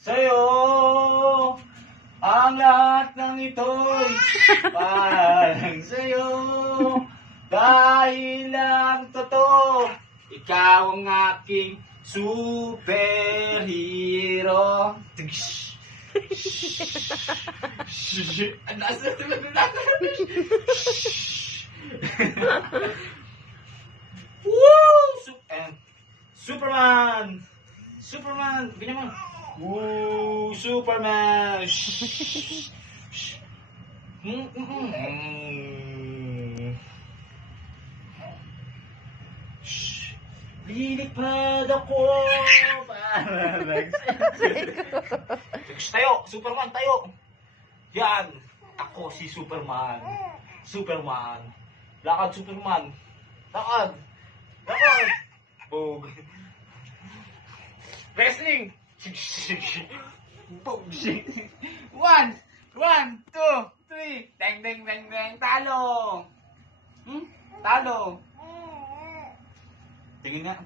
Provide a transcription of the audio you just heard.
Sa'yo ang lahat ng ito'y parang sa'yo. Dahil ang totoo, ikaw ang aking superhero. Ang nasa tulad na Woo! Superman! Superman! Ganyan mo. Woo! Superman! Lilipad ako para tayo! Superman tayo! Yan! Ako si Superman. Superman. Lakad Superman. Lakad! Lakad! Bog. Wrestling! Bog. 1, 2, 3. Deng, deng, deng, deng. Talo! Talo! Tingin nga.